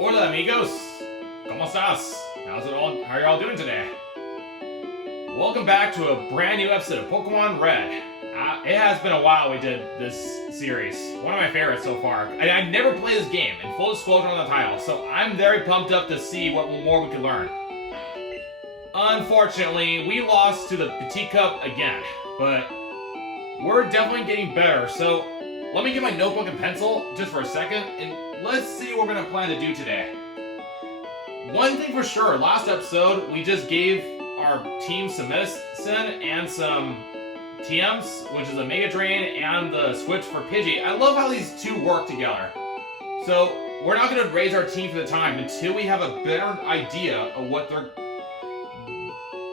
Hola amigos, ¿cómo estás? How are y'all doing today? Welcome back to a brand new episode of Pokemon Red. It has been a while we did this series. One of my favorites so far. I never played this game, in full disclosure on the title, so I'm very pumped up to see what more we can learn. Unfortunately, we lost to the Petit Cup again, but we're definitely getting better, so let me get my notebook and pencil just for a second, and let's see what we're going to plan to do today. One thing for sure, last episode, we just gave our team some medicine and some TMs, which is a Mega Drain and the switch for Pidgey. I love how these two work together. So, we're not going to raise our team for the time until we have a better idea of what they're...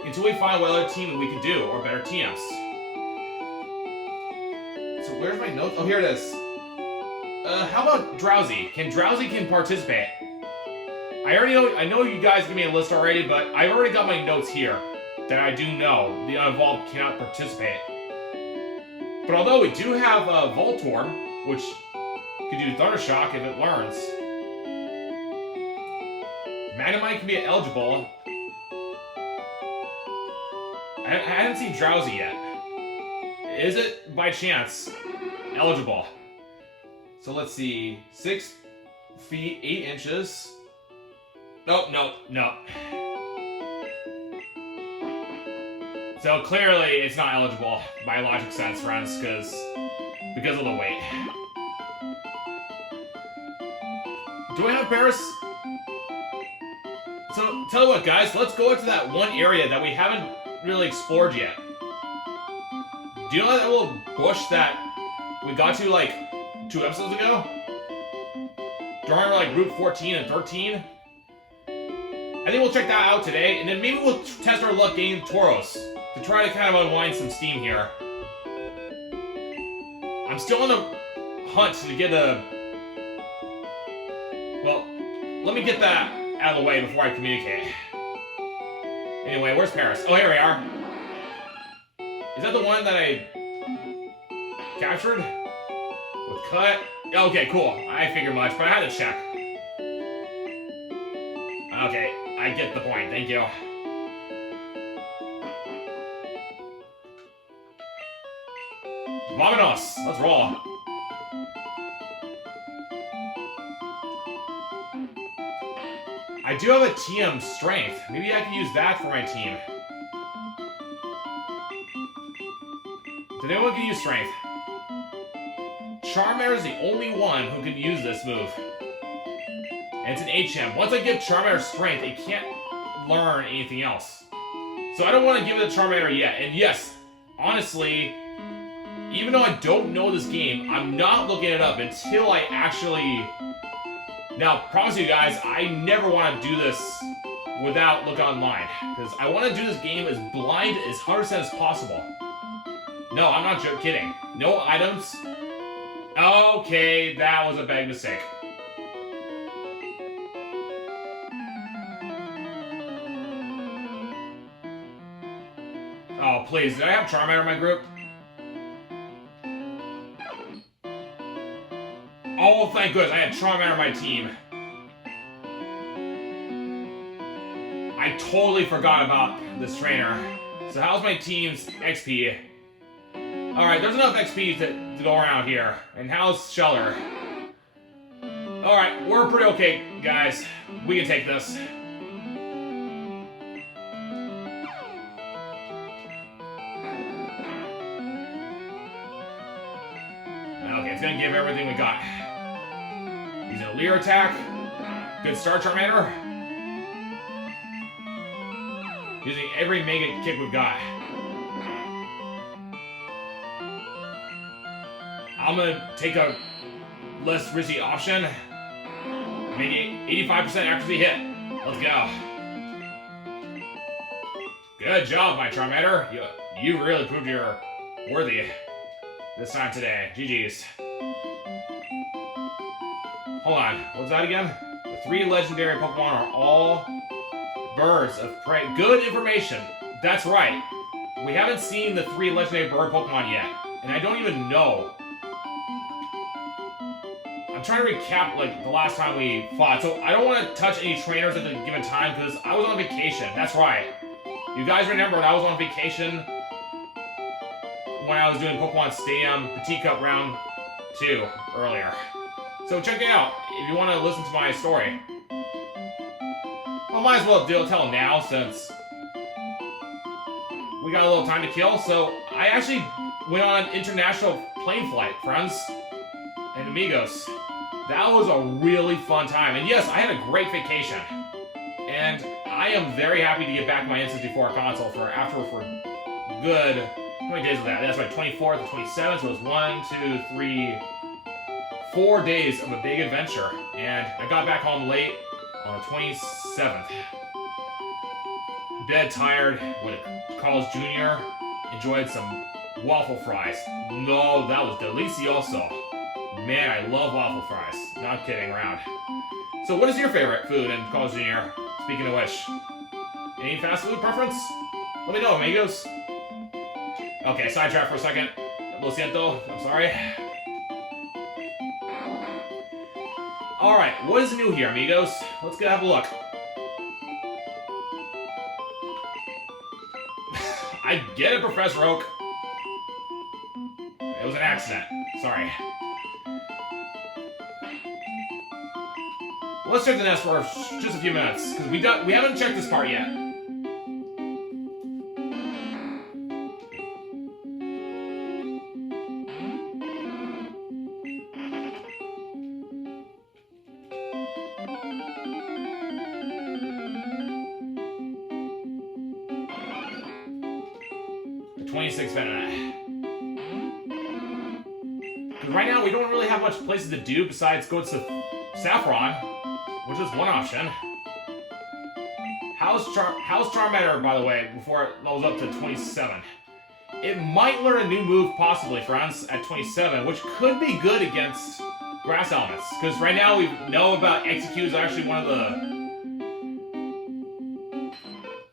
until we find what other team we can do, or better TMs. So where's my notes? Oh, here it is. How about Drowsy? Drowsy can participate? I know you guys give me a list already, but I've already got my notes here that I do know the Unevolved cannot participate. But although we do have Voltorb, which could do Thunder Shock if it learns. Magnemite can be eligible. I haven't seen Drowsy yet. Is it, by chance, eligible? So let's see. 6 feet, 8 inches. Nope. So clearly it's not eligible by logic sense, friends, because of the weight. Do I have Paris? So tell you what, guys, let's go into that one area that we haven't really explored yet. Do you know that little bush that we got to like 2 episodes ago? During like Route 14 and 13? I think we'll check that out today, and then maybe we'll test our luck getting Tauros to try to kind of unwind some steam here. I'm still on the hunt to get a... Well, let me get that out of the way before I communicate. Anyway, where's Paris? Oh, here we are. Is that the one that I captured? With cut? Okay, cool. I figured much, but I had to check. Okay, I get the point. Thank you. Vamonos! Let's roll. I do have a TM strength. Maybe I can use that for my team. Did anyone can use strength? Charmander is the only one who can use this move. And it's an HM. Once I give Charmander strength, it can't learn anything else. So I don't want to give it to Charmander yet. And yes, honestly, even though I don't know this game, I'm not looking it up until I actually... Now, promise you guys, I never want to do this without look online. Because I want to do this game as blind as 100% as possible. No, I'm not kidding. No items. Okay, that was a big mistake. Oh, please. Did I have Charmander in my group? Oh, thank goodness. I had Charmander on my team. I totally forgot about this trainer. So how's my team's XP? Alright, there's enough XP to go around here. And how's Shelter? Alright, we're pretty okay, guys. We can take this. Okay, it's gonna give everything we got. Using a Leer attack. Good start, Charmander. Using every Mega kick we've got. I'm gonna take a less risky option. Make it 85% accuracy hit. Let's go. Good job, my Charmander. You really proved you're worthy this time today. GG's. Hold on. What's that again? The 3 legendary Pokemon are all birds of prey. Good information. That's right. We haven't seen the 3 legendary bird Pokemon yet. And I don't even know. I'm trying to recap like the last time we fought. So I don't want to touch any trainers at the given time because I was on vacation. That's right. You guys remember when I was on vacation when I was doing Pokemon Stadium Petit Cup Round 2 earlier. So check it out if you want to listen to my story. I might as well tell now since we got a little time to kill. So I actually went on an international plane flight, friends and amigos. That was a really fun time. And yes, I had a great vacation. And I am very happy to get back my N64 console for good. How many days was that? That's right, 24th and 27th. So it was 1, 2, 3, 4 days of a big adventure. And I got back home late on the 27th. Dead tired, went to Carl's Jr., enjoyed some waffle fries. No, that was delicioso. Man, I love waffle fries. Not kidding around. So what is your favorite food in Carl's Jr.? Speaking of which, any fast food preference? Let me know, amigos. Okay, sidetrack for a second. Lo siento, I'm sorry. Alright, what is new here, amigos? Let's go have a look. I get it, Professor Oak. It was an accident. Sorry. Let's check the nest for just a few minutes, because we haven't checked this part yet. The 26 Venonat. Right now, we don't really have much places to do besides go to Saffron, which is one option. How's Charmander, by the way, before it levels up to 27? It might learn a new move, possibly, friends, at 27, which could be good against grass elements. Because right now we know about Execute is actually one of the...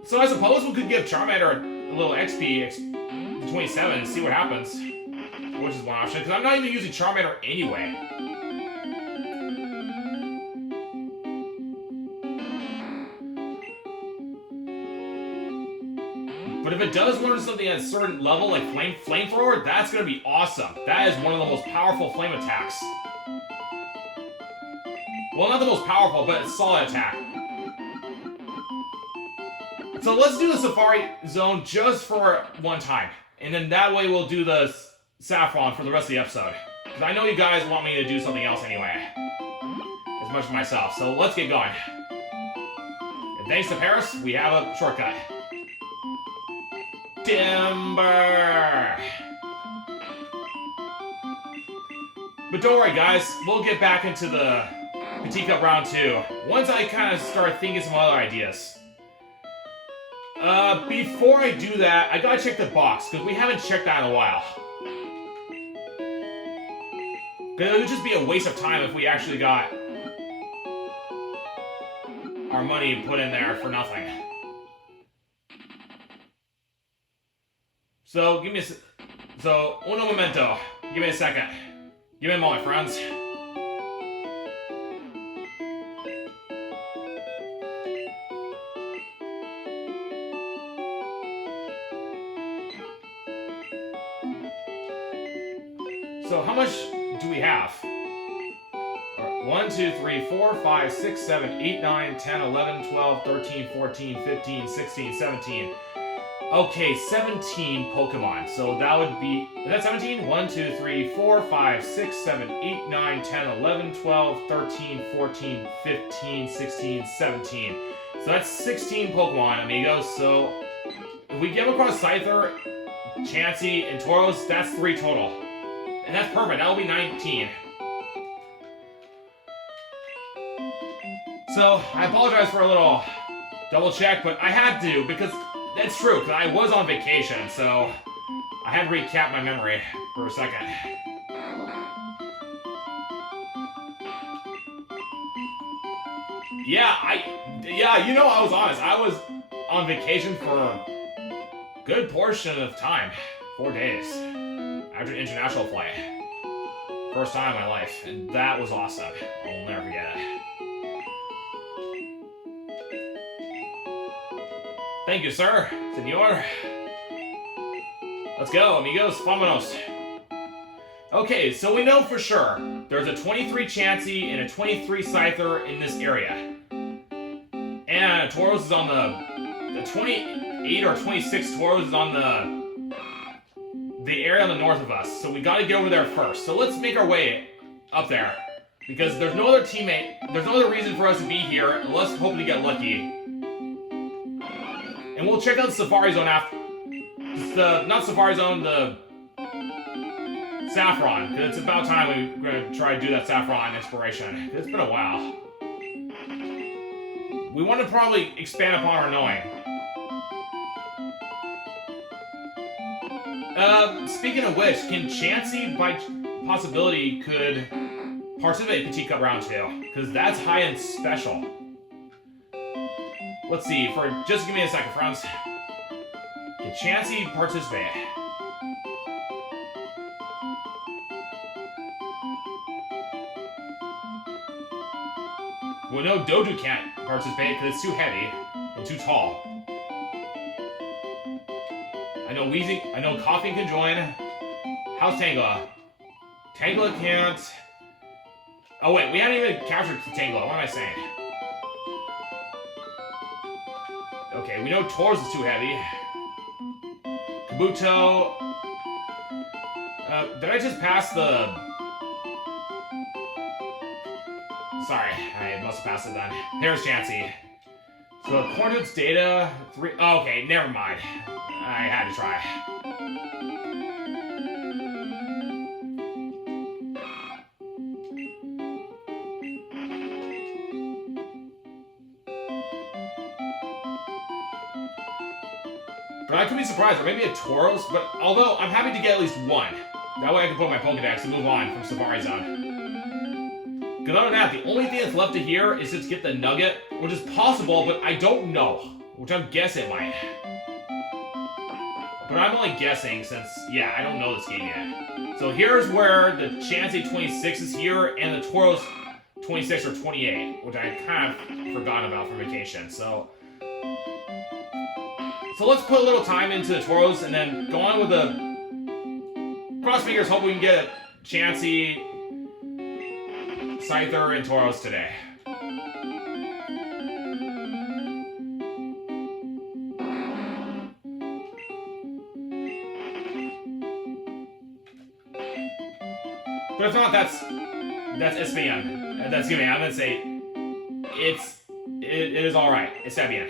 So I suppose we could give Charmander a little XP to 27 and see what happens. Which is one option, because I'm not even using Charmander anyway. But if it does learn something at a certain level, like Flamethrower, that's going to be awesome. That is one of the most powerful flame attacks. Well, not the most powerful, but it's a solid attack. So let's do the Safari Zone just for one time. And then that way we'll do the Saffron for the rest of the episode. Because I know you guys want me to do something else anyway. As much as myself. So let's get going. And thanks to Paris, we have a shortcut. Timber! But don't worry, guys. We'll get back into the Petit Cup Round 2 once I kind of start thinking some other ideas. Before I do that, I gotta check the box, because we haven't checked that in a while. Because it would just be a waste of time if we actually got our money put in there for nothing. So, give me a... So, uno momento. Give me a second. Give me a moment, friends. So, how much do we have? 1, 2, 3, 4, 5, 6, 7, 8, 9, 10, 11, 12, 13, 14, 15, 16, 17. Okay, 17 Pokemon. So that would be... Is that 17? 1, 2, 3, 4, 5, 6, 7, 8, 9, 10, 11, 12, 13, 14, 15, 16, 17. So that's 16 Pokemon, amigos. So if we get across Scyther, Chansey, and Tauros, that's 3 total. And that's perfect. That'll be 19. So I apologize for a little double check, but I had to because that's true, because I was on vacation, so I had to recap my memory for a second. Yeah, you know, I was honest. I was on vacation for a good portion of time. 4 days. After an international flight. First time in my life, and that was awesome. I'll never forget it. Thank you, sir, senor. Let's go, amigos. Vámonos. Okay, so we know for sure there's a 23 Chansey and a 23 Scyther in this area. And Tauros is on the 28 or 26 Tauros is on the area on the north of us. So we gotta get over there first. So let's make our way up there. Because there's no other teammate, there's no other reason for us to be here unless hoping to get lucky. And we'll check out the Safari Zone after. Not Safari Zone, the Saffron. Because it's about time we're going to try to do that Saffron exploration. It's been a while. We want to probably expand upon our knowing. Speaking of which, can Chansey, by possibility, could participate in Petit Cup Round 2? Because that's high-end special. Let's see, just give me a second, friends. Can Chansey participate? Well, no, Dodu can't participate because it's too heavy and too tall. I know Wheezy, I know Coughing can join. How's Tangela? Tangela can't. Oh wait, we haven't even captured Tangela. What am I saying? Okay, we know Tauros is too heavy. Kabuto. Did I just pass the... Sorry, I must have passed it then. There's Chansey. So according to its data, 3... Oh, okay, never mind. I had to try. But I could be surprised, or maybe a Tauros, but although I'm happy to get at least one. That way I can put my Pokedex and move on from Safari Zone. Because other than that, the only thing that's left to here is just get the Nugget, which is possible, but I don't know. Which I'm guessing it might. But I'm only guessing since, yeah, I don't know this game yet. So here's where the Chansey 26 is here, and the Tauros 26 or 28, which I kind of forgot about for vacation. So let's put a little time into the Tauros and then go on with the cross fingers, hope we can get a Chansey, Scyther, and Tauros today. But if not, that's SVN. That's giving. I'm gonna say it is all right. It's SVN.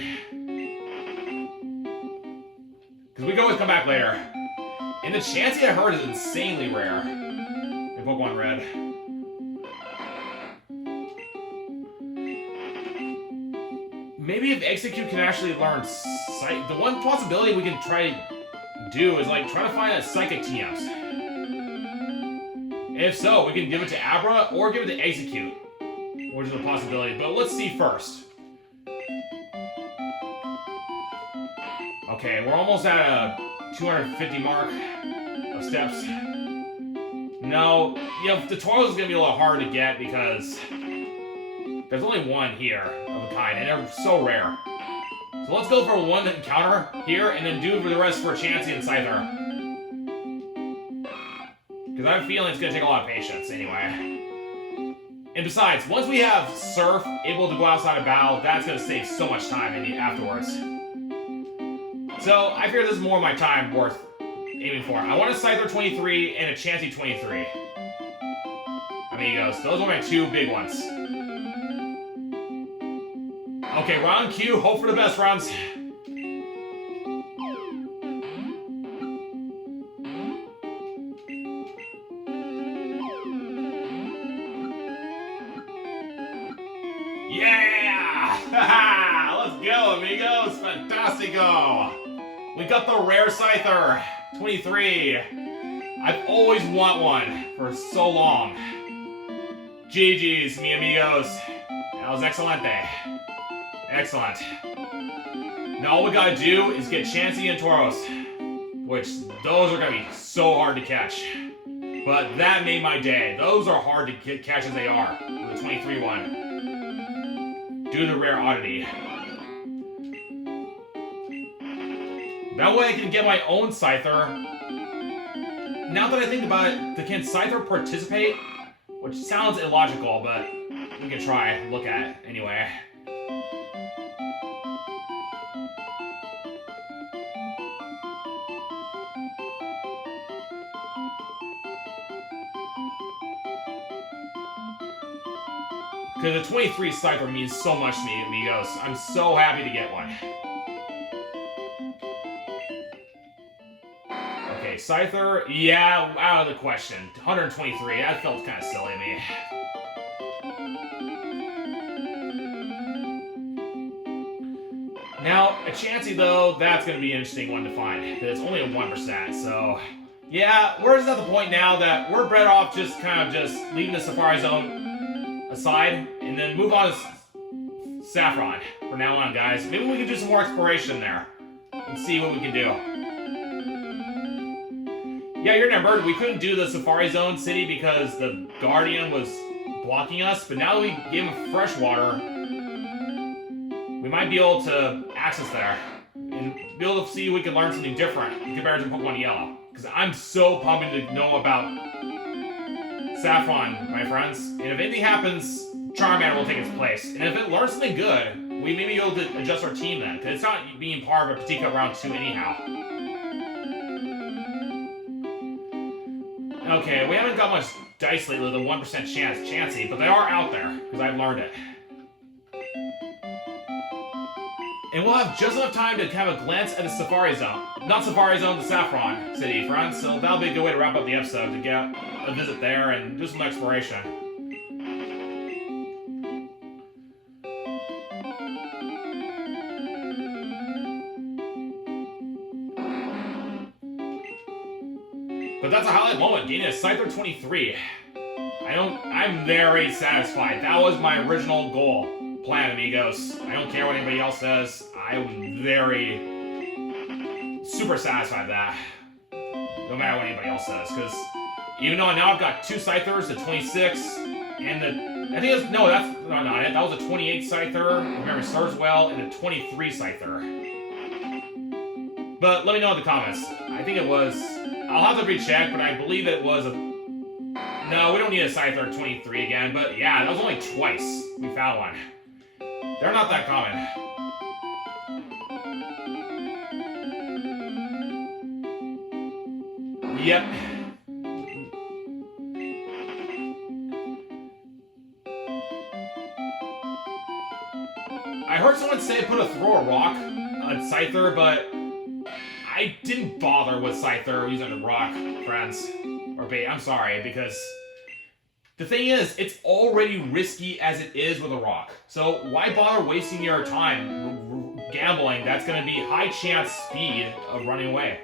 Because we can always come back later. And the Chansey I heard is insanely rare in Pokemon Red. Maybe if Execute can actually learn Psych... The one possibility we can try to do is like try to find a Psychic TMs. If so, we can give it to Abra or give it to Execute, which is a possibility. But let's see first. Okay, we're almost at a 250 mark of steps. No, you know, the Tauros is going to be a little hard to get because there's only one here of a kind, and they're so rare. So let's go for one encounter here, and then do the rest for Chansey and Scyther. Because I have a feeling it's going to take a lot of patience anyway. And besides, once we have Surf able to go outside of battle, that's going to save so much time afterwards. So I figure this is more of my time worth aiming for. I want a Scyther 23 and a Chansey 23. Amigos, those are my two big ones. Okay, round Q, hope for the best, rounds. Yeah! Let's go, amigos! Fantastico! We got the rare Scyther, 23. I've always wanted one for so long. GG's, mi amigos. That was excelente. Excellent. Now all we gotta do is get Chansey and Tauros, which those are gonna be so hard to catch. But that made my day. Those are hard to catch as they are. The 23 one. Due to rare oddity. That way I can get my own Scyther. Now that I think about it, can Scyther participate? Which sounds illogical, but we can try. Look at it anyway. Because the 23 Scyther means so much to me, amigos. I'm so happy to get one. Okay, Scyther, yeah, out of the question. 123, that felt kind of silly to me. Now, a Chansey, though, that's going to be an interesting one to find. It's only a 1%, so... Yeah, we're just at the point now that we're better off just kind of just leaving the Safari Zone aside, and then move on to Saffron from now on, guys. Maybe we can do some more exploration there and see what we can do. Yeah, you remember, we couldn't do the Safari Zone City because the Guardian was blocking us, but now that we gave him fresh water, we might be able to access there and be able to see if we can learn something different in comparison to Pokemon Yellow. Because I'm so pumped to know about Saffron, my friends. And if anything happens, Charmander will take its place. And if it learns something good, we may be able to adjust our team then. Because it's not being part of a Petit Cup Round 2 anyhow. Okay, we haven't got much dice lately with a 1% chance, Chansey, but they are out there, because I've learned it. And we'll have just enough time to have a glance at the Safari Zone. Not Safari Zone, the Saffron City, friends. So that'll be a good way to wrap up the episode, to get a visit there and do some exploration. But that's a highlight moment, gaining a Scyther 23. I'm very satisfied. That was my original goal. Plan, amigos. I don't care what anybody else says. I'm very super satisfied with that. No matter what anybody else says, because even though now I've got 2 Scythers, the 26, and the I think it's no, that's not it. That was a 28 Scyther, if memory serves well, and a 23 Scyther. But let me know in the comments. I think it was. I'll have to recheck, but I believe it was a. No, we don't need a Scyther 23 again. But yeah, that was only twice we found one. They're not that common. Yep. I heard someone say put a throw a rock on Scyther, but I didn't bother with Scyther using a rock, friends. Or bait, I'm sorry, because the thing is, it's already risky as it is with a rock. So why bother wasting your time gambling that's going to be high chance speed of running away?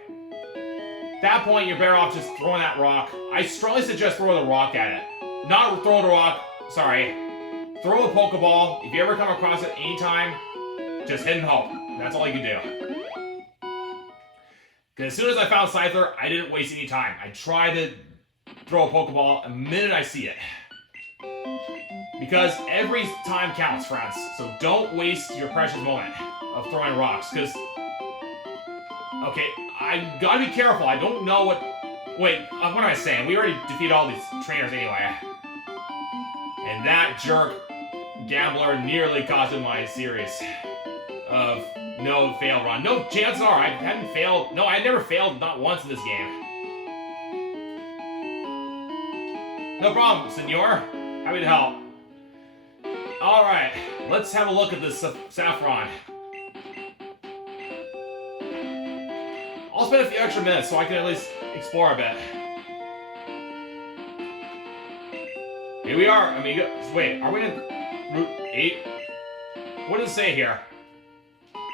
At that point, you're better off just throwing that rock. I strongly suggest throwing the rock at it. Not throw the rock, sorry. Throw a Pokeball. If you ever come across it anytime, just hit and hope. That's all you can do. Because as soon as I found Scyther, I didn't waste any time. I tried to throw a Pokeball the minute I see it. Because every time counts, friends. So don't waste your precious moment of throwing rocks. Because, okay, I gotta be careful. I don't know what... Wait, what am I saying? We already defeated all these trainers anyway. And that jerk gambler nearly costed my series of no fail run. No, chances are I hadn't failed. No, I never failed, not once in this game. No problem, senor. Happy to help. Alright, let's have a look at this Saffron. I'll spend a few extra minutes so I can at least explore a bit. Here we are, amigo. Wait, are we in Route 8? What does it say here?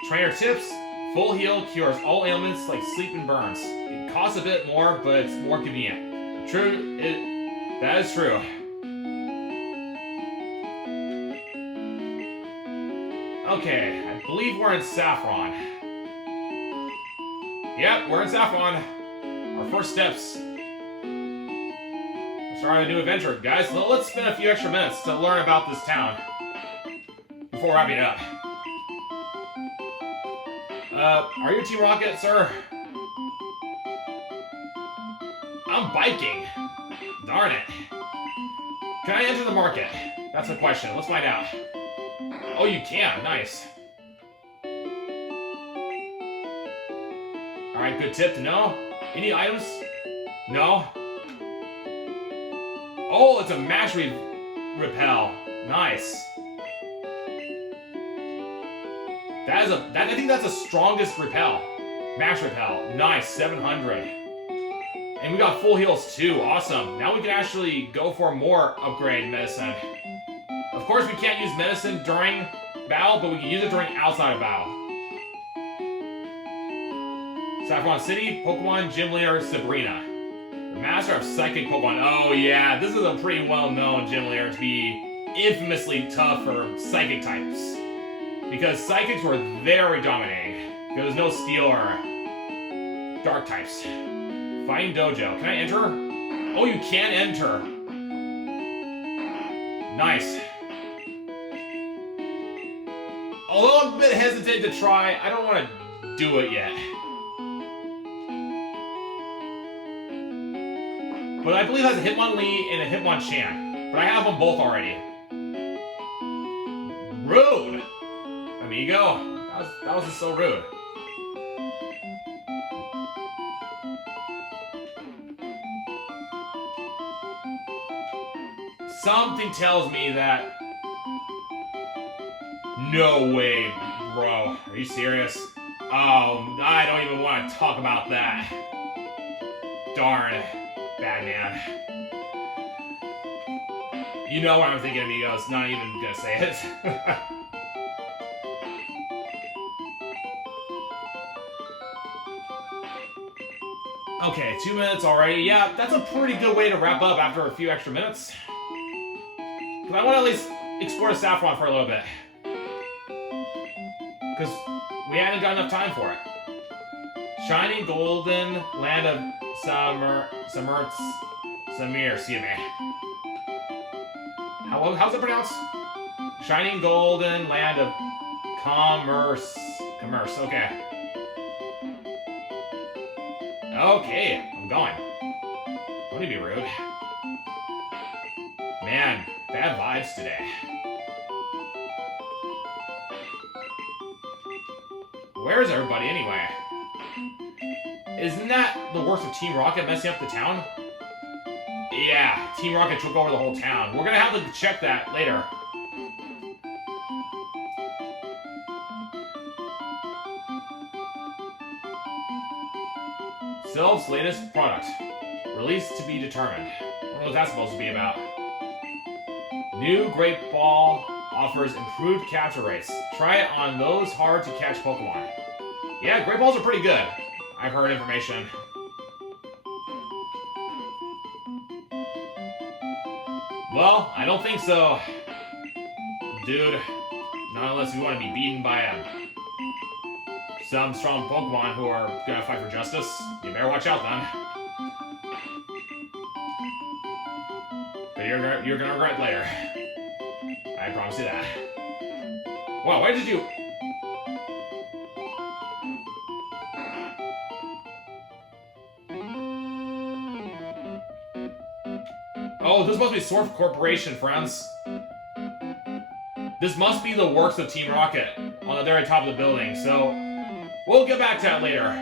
Trainer tips, full heal cures all ailments like sleep and burns. It costs a bit more, but it's more convenient. True, that is true. Okay, I believe we're in Saffron. Yep, we're in Saffron. Our first steps. Starting a new adventure, guys. Let's spend a few extra minutes to learn about this town before wrapping it up. Are you Team Rocket, sir? I'm biking. Darn it. Can I enter the market? That's the question. Let's find out. Oh, you can. Nice. Alright, good tip to know. Any items? No. Oh, it's a mash repel. Nice. I think that's the strongest repel. Mash repel. Nice, 700. And we got full heals too. Awesome. Now we can actually go for more upgrade medicine. Of course, we can't use medicine during battle, but we can use it during outside of battle. Saffron City, Pokemon Gym Leader Sabrina. The Master of Psychic Pokemon. Oh yeah, this is a pretty well-known gym leader to be infamously tough for psychic types. Because psychics were very dominating. There was no steel or dark types. Fighting Dojo. Can I enter? Oh, you can enter. Nice. Although I'm a bit hesitant to try, I don't want to do it yet. But I believe it has a Hitmonlee and a Hitmonchan. But I have them both already. Rude! Amigo. That was just so rude. Something tells me that... No way, bro. Are you serious? Oh, I don't even want to talk about that. Darn. Bad man. You know what I'm thinking, amigos. Not even gonna say it. Okay, 2 minutes already. Yeah, that's a pretty good way to wrap up after a few extra minutes. Because I want to at least explore Saffron for a little bit. Because we hadn't got enough time for it. Shining Golden Land of Samir, excuse me. How's it pronounced? Shining Golden Land of Commerce, okay. Okay, I'm going. Don't need to be rude. Man, bad vibes today. Where is everybody anyway? Isn't that the worst of Team Rocket messing up the town? Yeah, Team Rocket took over the whole town. We're gonna have to check that later. Sylph's latest product. Release to be determined. What was that supposed to be about? New Great Ball offers improved capture rates. Try it on those hard to catch Pokemon. Yeah, Great Balls are pretty good. I've heard information. Well, I don't think so. Dude, not unless we want to be beaten by some strong Pokemon who are gonna fight for justice. You better watch out then. But you're gonna regret later. I promise you that. Wow, why did you... Oh, this must be Sorf Corporation, friends. This must be the works of Team Rocket on the very top of the building, so we'll get back to that later.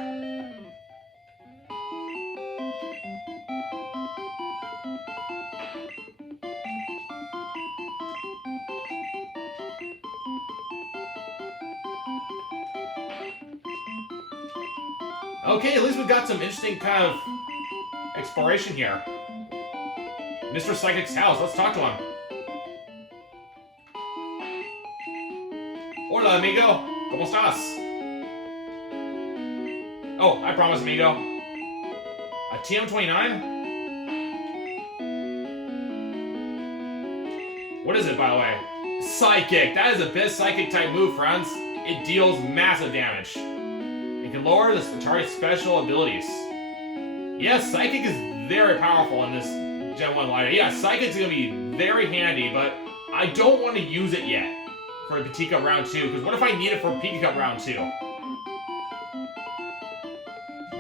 Okay, at least we've got some interesting kind of exploration here. Mr. Psychic's house, let's talk to him. Hola, amigo. ¿Cómo estás? Oh, I promise, amigo. A TM29? What is it, by the way? Psychic. That is a best Psychic type move, friends. It deals massive damage. It can lower the Atari's special abilities. Yes, Psychic is very powerful in this Gen 1 liner. Yeah, Psychic's gonna be very handy, but I don't want to use it yet for Petit Cup Round 2, because what if I need it for Pika Cup Round 2?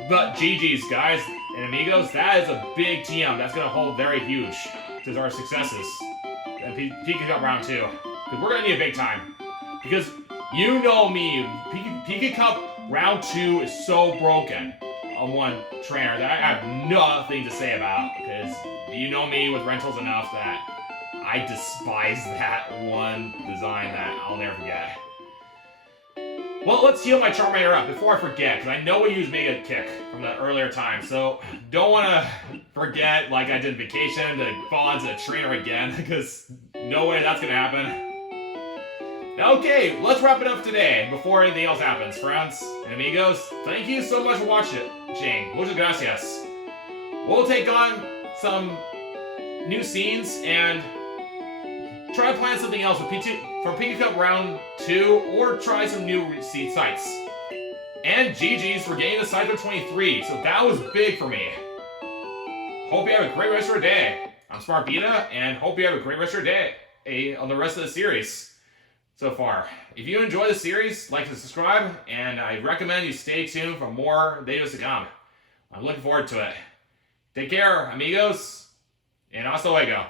But GG's, guys and amigos, that is a big TM. That's gonna hold very huge to our successes at Pika Cup Round 2. Because we're gonna need a big time. Because you know me, Pika Cup Round 2 is so broken on one trainer that I have nothing to say about, because you know me with rentals enough that I despise that one design that I'll never forget. Well, let's heal my Charmander up before I forget, because I know we used Mega Kick from the earlier time, so don't want to forget like I did Vacation to fall into the trainer again, because no way that's going to happen. Okay, let's wrap it up today before anything else happens, friends and amigos. Thank you so much for watching. Muchas gracias. We'll take on some new scenes and try to plan something else for Pika Cup Round 2, or try some new seed sites. And GG's for getting the Scyther 23, so that was big for me. Hope you have a great rest of your day. I'm Smart Beta, and hope you have a great rest of your day on the rest of the series so far. If you enjoy the series, like and subscribe, and I recommend you stay tuned for more videos to come. I'm looking forward to it. Take care, amigos, and hasta luego.